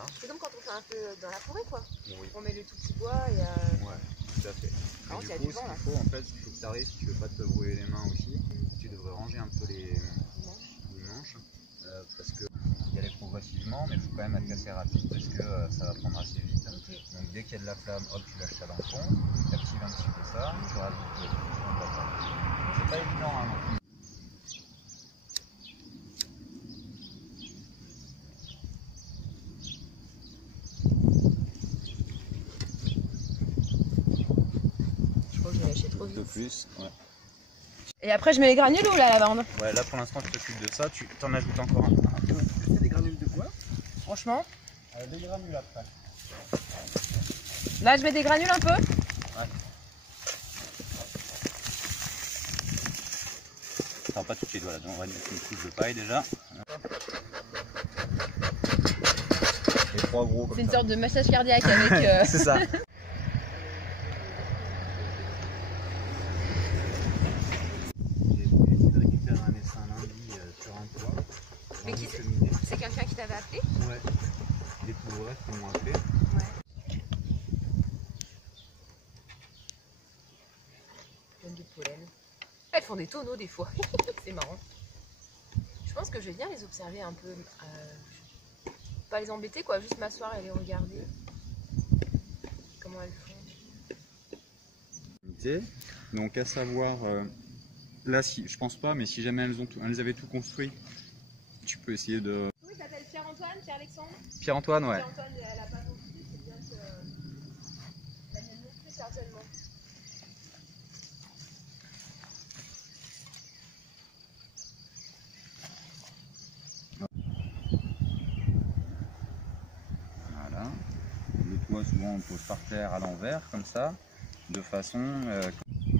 Voilà. C'est comme quand on fait un peu dans la forêt, quoi. Oui. On met le tout petit bois et... Ouais, tout à fait. Ah, Mais il y a du du coup, vent, ce là. qu'il faut, en fait, il faut que tu arrives, si tu veux pas te brûler les mains aussi, tu devrais ranger un peu les manches parce que y aller progressivement, mais il faut quand même être assez rapide parce que ça va prendre assez vite. Okay. Donc dès qu'il y a de la flamme, hop, tu lâches ça dans le fond, tu actives un petit peu ça, tu rajoutes de la flamme. C'est pas évident, hein, non plus. Je crois que j'ai lâché trop vite. De plus, ouais. Et après, je mets les granules ou la lavande? Ouais, là pour l'instant, tu t'occupes de ça, tu t'en ajoutes encore un peu. Tu fais des granules de quoi? Franchement, Des granules après. là, je mets des granules un peu. Ouais. Attends, pas tout de suite, voilà, donc on va mettre une couche de paille déjà. Et 3 gros comme ça. C'est une sorte de massage cardiaque avec... C'est ça. J'ai essayé de récupérer un essaim lundi sur un toit. Mais qui c'est quelqu'un qui t'avait appelé? Ouais. Les couvreurs qui m'ont appelé. Ouais. Donne du pollen. Elles font des tonneaux des fois. C'est marrant. Je pense que je vais bien les observer un peu. Pas les embêter quoi, juste m'asseoir et les regarder. Comment elles font. Donc à savoir, là si, je pense pas, mais si jamais elles avaient tout construit, tu peux essayer de... Oui, il s'appelle Pierre-Antoine, Pierre-Alexandre. Pierre-Antoine, ouais. Pierre-Antoine, elle a pas construit, c'est bien que... Elle a montré certainement. Voilà. Le toit souvent on pose par terre à l'envers, comme ça, de façon...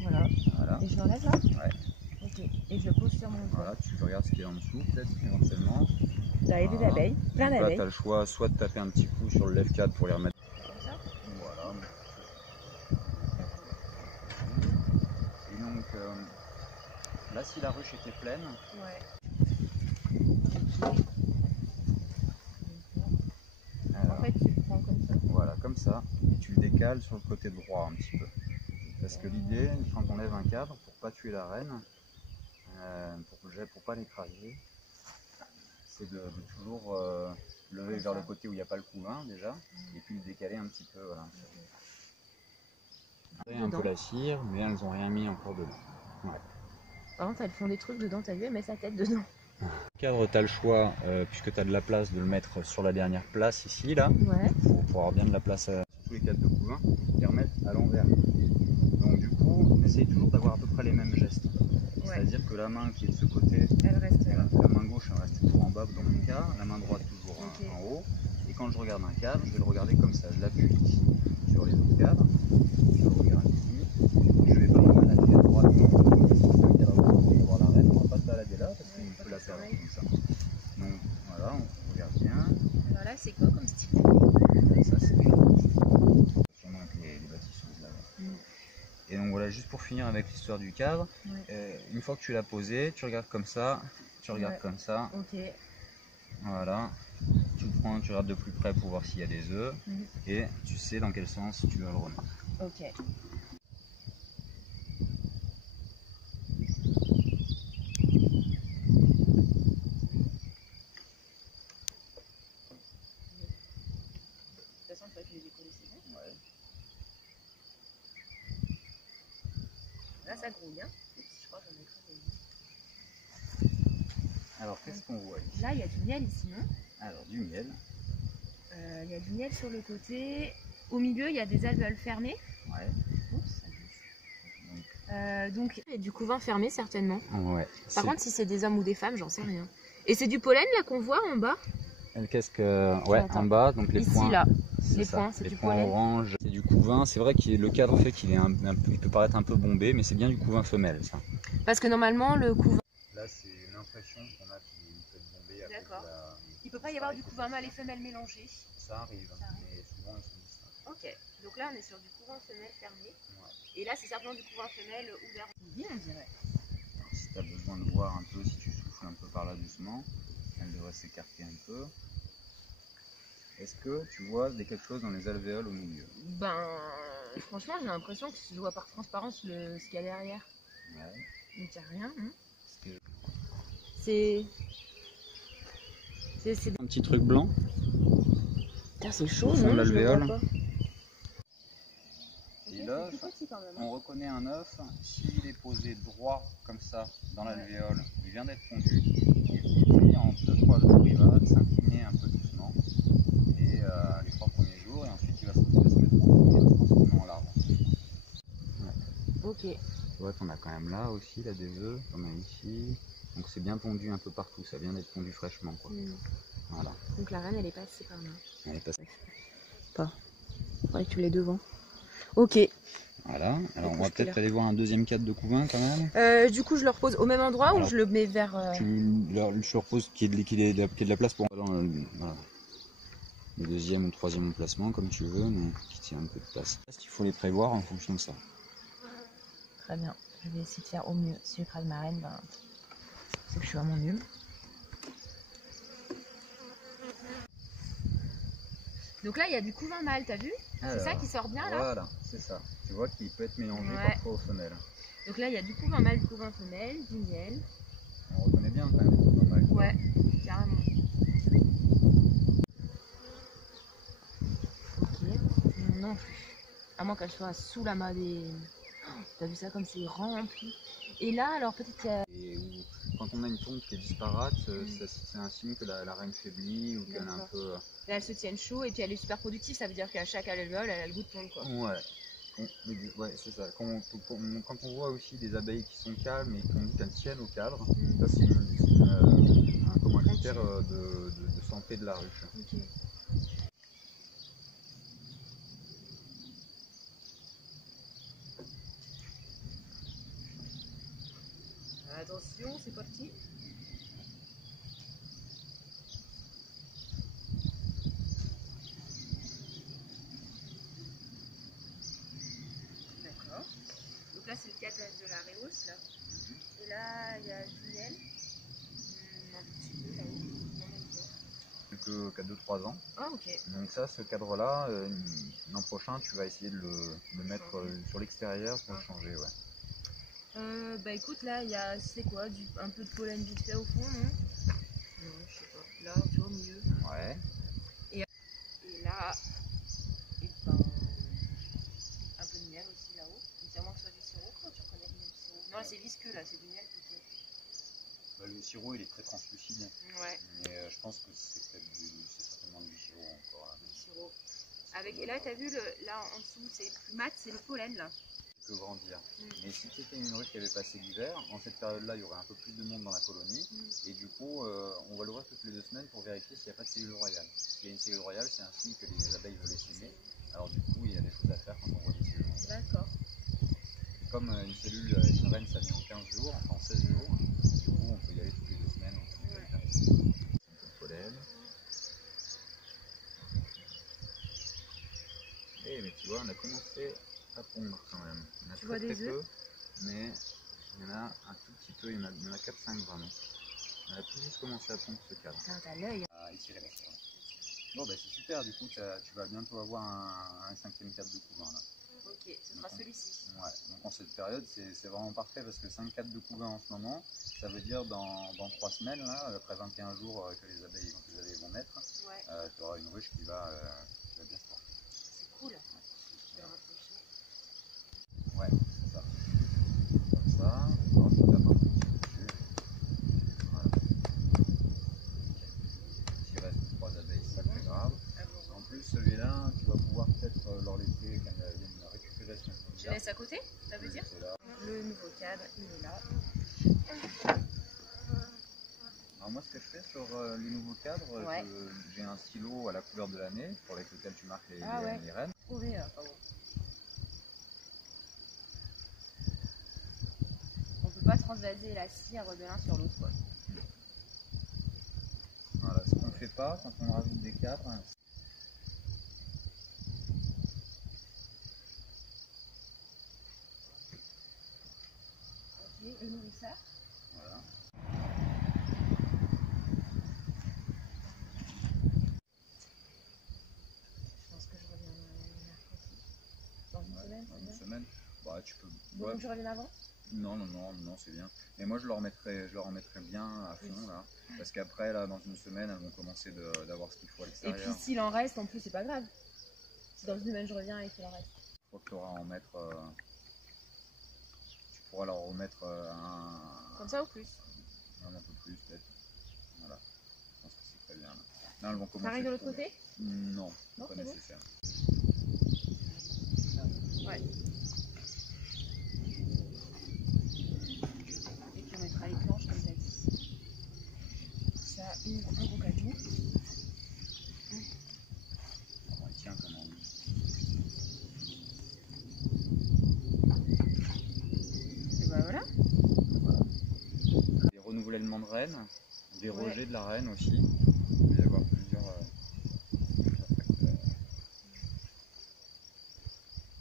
Voilà. Voilà. Et je l'enlève là? Ouais. Ok. Et je le pose sur mon toit. Voilà, tu regardes ce qu'il y a en dessous, peut-être éventuellement. Là, il y a des abeilles, plein Donc là, d'abeilles. tu as le choix soit de taper un petit coup sur le lève 4 pour les remettre. Comme ça? Voilà. Et donc, là, si la ruche était pleine, Ouais. alors, En fait, tu le prends comme ça. voilà, comme ça, et tu le décales sur le côté droit un petit peu. Parce que l'idée, quand on lève un cadre, pour pas tuer la reine, pour pas l'écraser, c'est de toujours lever vers le côté où il n'y a pas le couvain déjà, et puis le décaler un petit peu. Voilà. Un peu la cire, mais elles n'ont rien mis encore dedans. Ouais. Par contre, elles font des trucs dedans, t'as vu, elle met sa tête dedans. Le cadre, tu as le choix, puisque tu as de la place, de le mettre sur la dernière place ici, là, Ouais. pour avoir bien de la place sur tous les cadres de couvain, et remettre à l'envers. Donc du coup, on essaye toujours d'avoir à peu près les mêmes gestes. Ouais. C'est-à-dire que la main qui est de ce côté, Elle reste là. la main gauche elle reste toujours en bas dans mon cas, la main droite toujours Ok. en haut. Et quand je regarde un cadre, je vais le regarder comme ça. Je l'appuie ici sur les autres cadres, je le regarde ici, et je vais pas me balader à droite. Si c'est un cadre où on va voir la reine, on ne va pas se balader là parce qu'il peut la perdre comme ça. Donc voilà, on regarde bien. Alors là, c'est quoi comme style? Ça c'est sûrement avec les bâtisseuses là. Et donc voilà, juste pour finir avec l'histoire du cadre, une fois que tu l'as posé, tu regardes comme ça, tu regardes comme ça. Ok. Voilà, tu le prends, tu regardes de plus près pour voir s'il y a des œufs et tu sais dans quel sens tu vas le remettre. Ok. De toute façon, toi, tu les décolles, c'est bon. Ouais. Là, ça grouille, hein. Je crois que j'en ai écrasé. Alors, qu'est-ce qu'on voit ici? Là, il y a du miel ici, non? Alors, du miel. Il y a du miel sur le côté. Au milieu, il y a des alvéoles fermées. Ouais. Oups. Donc, il y a du couvain fermé, certainement. Ouais. Par contre, si c'est des hommes ou des femmes, j'en sais rien. Et c'est du pollen, là, qu'on voit en bas? Qu'est-ce que... Ouais, en bas, donc les ici, points... là. C'est Les ça. points, c'est les du points pollen. orange, c'est du couvain. C'est vrai que le cadre fait qu'il est il peut paraître un peu bombé, mais c'est bien du couvain femelle, ça. Parce que normalement, le couvain... Là, c'est l'impression qu'on a qu'il peut être bombé. D'accord. Il peut pas y avoir du couvain mâle et femelle mélangés. Ça arrive, mais souvent ils sont distincts. Ok, donc là on est sur du couvain femelle fermé. Ouais. Et là c'est certainement du couvain femelle ouvert. Bien, on dirait. Alors, si tu as besoin de voir un peu, si tu souffles un peu par là doucement, elle devrait s'écarter un peu. Est-ce que tu vois quelque chose dans les alvéoles au milieu? Ben, franchement, j'ai l'impression que je vois par transparence ce qu'il y a derrière. Ouais. Donc il n'y a rien. Hein. C'est C'est un petit truc blanc. c'est chaud, Au fond de l'alvéole. Et Okay, l'œuf, quand même, hein. on reconnaît un œuf s'il est posé droit comme ça dans l'alvéole. Il vient d'être fondu. Et puis en 2-3 jours, il va s'incliner un peu doucement. Et les 3 premiers jours, et ensuite il va se mettre en transformer en larve. Ouais. Ok. Tu vois qu'on a quand même là aussi là, des œufs, comme ici. Donc c'est bien pondu un peu partout, ça vient d'être pondu fraîchement, quoi. Voilà. Donc la reine elle est passée par là. Elle est passée. Pas. Faudrait que tu l'aies devant. Ok. Voilà. Alors on va peut-être aller voir un deuxième cadre de couvain quand même. Du coup je le repose au même endroit. Alors, ou je le mets vers... Je le repose qu'il y ait de la place pour voilà. Le deuxième ou le troisième emplacement comme tu veux, mais qui tient un peu de place. Il faut les prévoir en fonction de ça. Très bien. Je vais essayer de faire au mieux. Si je crade ma reine, ben, c'est que je suis vraiment nulle. Donc là, il y a du couvain mâle, t'as vu? C'est ça qui sort bien là? Voilà, c'est ça. Tu vois qu'il peut être mélangé parfois aux femelles. Donc là, il y a du couvain mâle, du couvain femelle, du miel. On reconnaît bien quand même le couvain mâle. Ouais, carrément. Ok, non plus. À moins qu'elle soit sous la main des... Oh, t'as vu ça comme c'est rempli. Et là, alors peut-être qu'il y a... Quand on a une tombe qui est disparate, c'est un signe que la reine faiblit ou qu'elle est un peu... Là, elle se tienne chaud et puis elle est super productive, ça veut dire qu'à chaque alvéole, elle a le goût de pondre, quoi. Ouais, c'est ça. Quand on voit aussi des abeilles qui sont calmes et qu'on dit qu'elles tiennent au cadre, ça c'est un critère de santé de la ruche. Okay. Attention, c'est parti. D'accord. Donc là, c'est le cadre de la réhausse, là. Et là, il y a du miel. Un petit peu là-haut. Qu'à 2-3 ans. Ah, ok. Donc ça, ce cadre-là, l'an prochain, tu vas essayer de le mettre sur l'extérieur pour le changer, ouais. Bah écoute, là, il y a, c'est quoi, un peu de pollen vite fait au fond, non? Non, je sais pas. Là, tu vois, au milieu. Ouais. Et là, et ben, un peu de miel aussi là-haut. Mais à moins que ce soit du sirop. Comment tu reconnais le miel du sirop? Non, c'est visqueux là, c'est du miel plutôt. Bah, le sirop, il est très translucide. Ouais. Mais je pense que c'est certainement du sirop encore. Là. Du sirop. Et là, t'as vu, là en dessous, c'est plus mat, c'est le pollen là. Que grandir. Mais si c'était une ruche qui avait passé l'hiver, en cette période-là, il y aurait un peu plus de monde dans la colonie. Et du coup, on va l'ouvrir toutes les 2 semaines pour vérifier s'il n'y a pas de cellule royale. S'il y a une cellule royale, c'est un signe que les abeilles veulent s'aimer. Alors du coup, il y a des choses à faire quand on voit des cellules royales. D'accord. Comme une cellule, une reine, ça vient en 15 jours, enfin en 16 jours. Du coup, on peut y aller toutes les 2 semaines. Pollen. Mais tu vois, on a commencé à pondre quand même. On a très peu, mais il y en a un tout petit peu, il y en a 4-5 vraiment. On a tout juste commencé à pondre ce cadre. T'as l'œil. À étirer la ferme. Bon bah c'est super, du coup tu vas bientôt avoir un 5e cadre de couvain là. Ok, ce sera celui-ci. Ouais, donc en cette période c'est vraiment parfait parce que 5 cadres de couvain en ce moment, ça veut dire dans 3 semaines, là, après 21 jours que les abeilles vont naître, tu auras une ruche qui va bien se porter. C'est cool. Ouais, c'est ça. Comme ça, on va tout faire dessus. Voilà. S'il reste 3 abeilles, c'est pas très grave. En plus, celui-là, tu vas pouvoir peut-être leur laisser quand il y a une récupération. Je laisse à côté, ça veut dire? Le nouveau cadre, il est là. Alors moi, ce que je fais sur les nouveaux cadres, j'ai un stylo à la couleur de l'année pour lequel tu marques les reines. On peut pas transvaser la cire de l'un sur l'autre, quoi. Voilà, ce qu'on ne fait pas quand on rajoute des cadres. Ok, le nourrisseur. Voilà. semaine, dans c'est une bien. semaine. Bah, tu peux. Bon, Ouais. donc je reviens avant. Non, c'est bien. Mais moi, je leur mettrais bien à fond, là. Parce qu'après, là, dans une semaine, elles vont commencer d'avoir ce qu'il faut à Et l'extérieur. puis s'il en reste, en plus, c'est pas grave. Si dans une semaine je reviens et qu'il en reste. Je crois que tu auras à en mettre. Tu pourras leur remettre Comme ça ou plus? un peu plus, peut-être. Voilà. Je pense que c'est très bien. Là, elles vont commencer. Pareil de l'autre côté? Non, Non, pas c'est bon. nécessaire. Ouais. Et puis on mettra les planches comme t'as dit. Ça ouvre un bocadou. Bon, elle tient quand même. Et bah voilà. Des renouvellements de rennes, des Ouais. rejets de la reine aussi. Il peut y avoir plusieurs facteurs.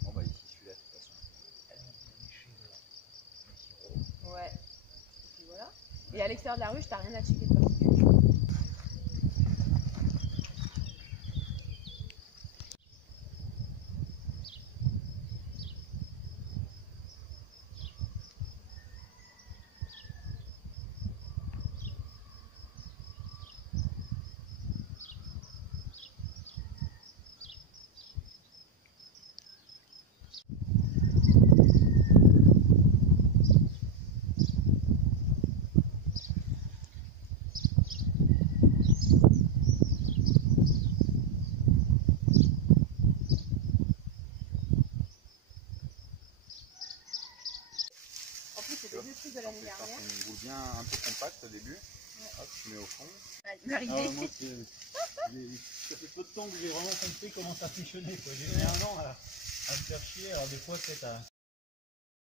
Bon, bah, ici, celui-là, de toute façon. Ouais. Et puis voilà. Et à l'extérieur de la ruche, t'as rien à checker de particulier. En plus, c'était deux trucs de l'année dernière. Une boule bien un peu compacte au début. Hop, tu mets au fond. Allez, il va arriver. Moi, ça fait peu de temps que j'ai vraiment compris comment ça fonctionnait. J'ai mis un an à me faire chier. Alors des fois, peut-être